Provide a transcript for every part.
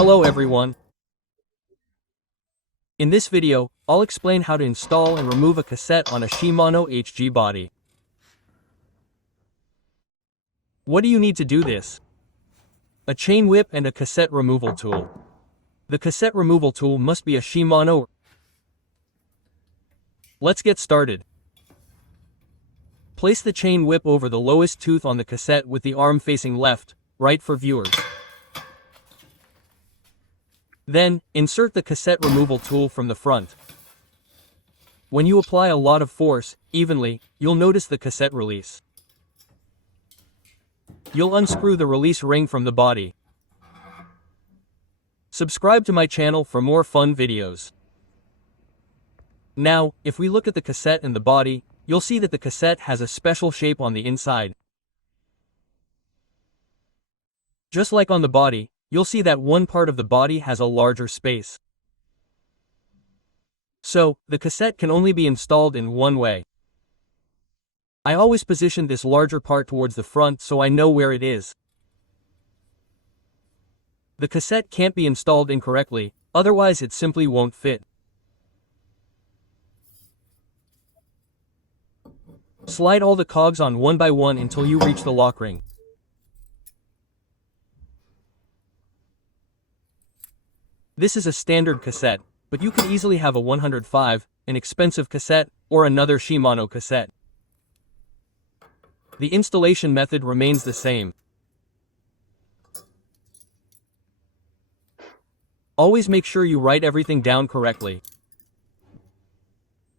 Hello everyone. In this video, I'll explain how to install and remove a cassette on a Shimano HG body. What do you need to do this? A chain whip and a cassette removal tool. The cassette removal tool must be a Shimano. Let's get started. Place the chain whip over the lowest tooth on the cassette with the arm facing left, right for viewers. Then, insert the cassette removal tool from the front. When you apply a lot of force, evenly, you'll notice the cassette release. You'll unscrew the release ring from the body. Subscribe to my channel for more fun videos. Now, if we look at the cassette and the body, you'll see that the cassette has a special shape on the inside. Just like on the body, you'll see that one part of the body has a larger space. So, the cassette can only be installed in one way. I always position this larger part towards the front so I know where it is. The cassette can't be installed incorrectly, otherwise it simply won't fit. Slide all the cogs on one by one until you reach the lock ring. This is a standard cassette, but you can easily have a 105, an expensive cassette, or another Shimano cassette. The installation method remains the same. Always make sure you write everything down correctly.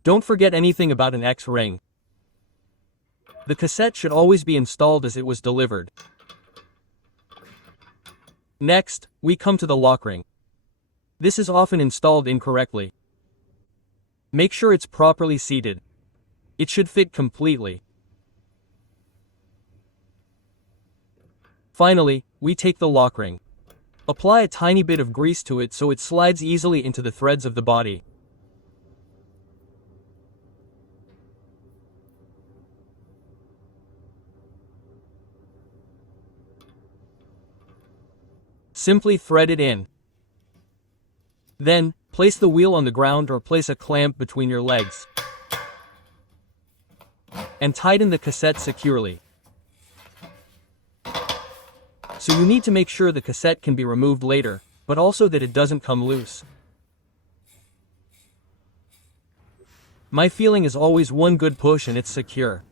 Don't forget anything about an X ring. The cassette should always be installed as it was delivered. Next, we come to the lock ring. This is often installed incorrectly. Make sure it's properly seated. It should fit completely. Finally, we take the lock ring. Apply a tiny bit of grease to it so it slides easily into the threads of the body. Simply thread it in. Then, place the wheel on the ground or place a clamp between your legs. And tighten the cassette securely. So you need to make sure the cassette can be removed later, but also that it doesn't come loose. My feeling is always one good push and it's secure.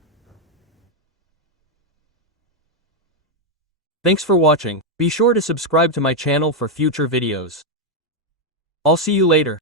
Thanks for watching. Be sure to subscribe to my channel for future videos. I'll see you later.